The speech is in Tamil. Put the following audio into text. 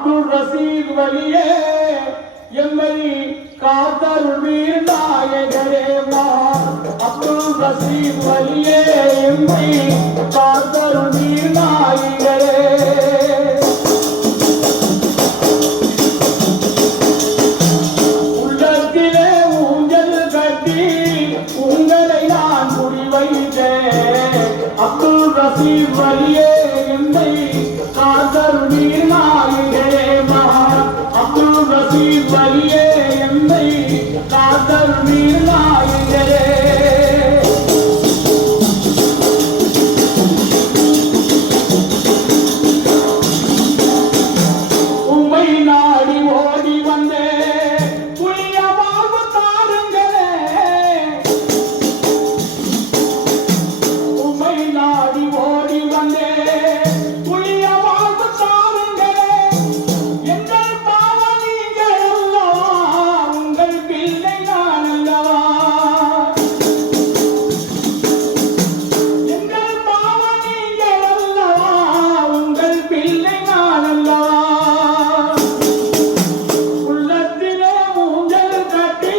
அப்துல் ரசீத் வலியே எம்மை காத்தருள்வீர் நாயகரே அப்துல் ரசீத் வலியே எம்மை காத்தருள்வீர் நாயகரே உள்ளத்திலே ஊஞ்சல் கட்டி உங்களை நான் குறிவைத்தேன் அப்துல் ரசீத் வலியே எம்மை காத்தருள்வீர் நாயகரே அப்துல் ரசீத் வலியே எம்மை காத்தருள்வீர் நாயகரே உம்மை நாடி ஓடி வந்தே புதிய வாழ்வு தாருங்களே உம்மை நாடி ஓடி வந்தே உள்ளத்திலே ஊஞ்சல் கட்டி